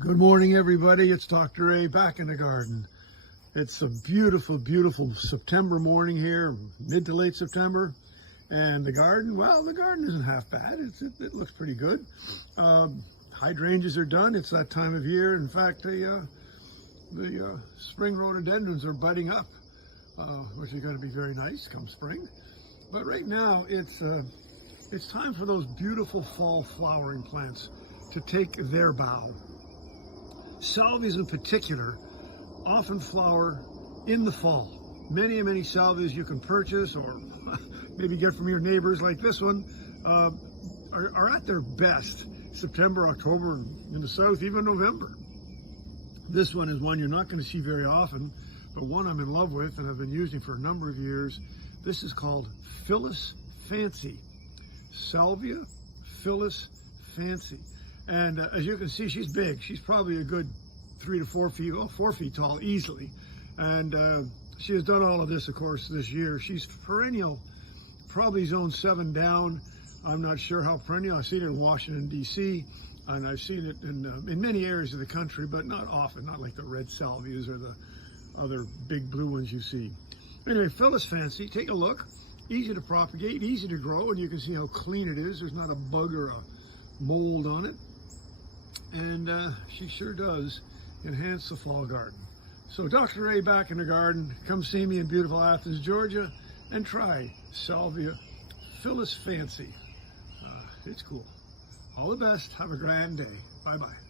Good morning, everybody. It's Dr. A back in the garden. It's a beautiful, beautiful September morning here, mid to late September. And the garden, well, the garden isn't half bad. It looks pretty good. Hydrangeas are done. It's that time of year. In fact, the spring rhododendrons are budding up, which is going to be very nice come spring. But right now, it's time for those beautiful fall flowering plants to take their bow. Salvias in particular often flower in the fall. Many salvias you can purchase or maybe get from your neighbors like this one are at their best September, October, and in the south even November. This one is one you're not going to see very often, but one I'm in love with and have been using for a number of years. This is called Phyllis Fancy. Salvia, Phyllis Fancy. And as you can see, she's big. She's probably a good 3 to 4 feet, well, 4 feet tall easily. And she has done all of this, of course, this year. She's perennial, probably zone 7 down. I'm not sure how perennial. I've seen it in Washington, D.C., and I've seen it in many areas of the country, but not often, not like the red salvias or the other big blue ones you see. Anyway, Phyllis Fancy, take a look. Easy to propagate, easy to grow, and you can see how clean it is. There's not a bug or a mold on it. And she sure does enhance the fall garden. So Dr. A back in the garden. Come see me in beautiful Athens, Georgia, and try Salvia Phyllis Fancy. It's cool. All the best. Have a grand day. Bye-bye.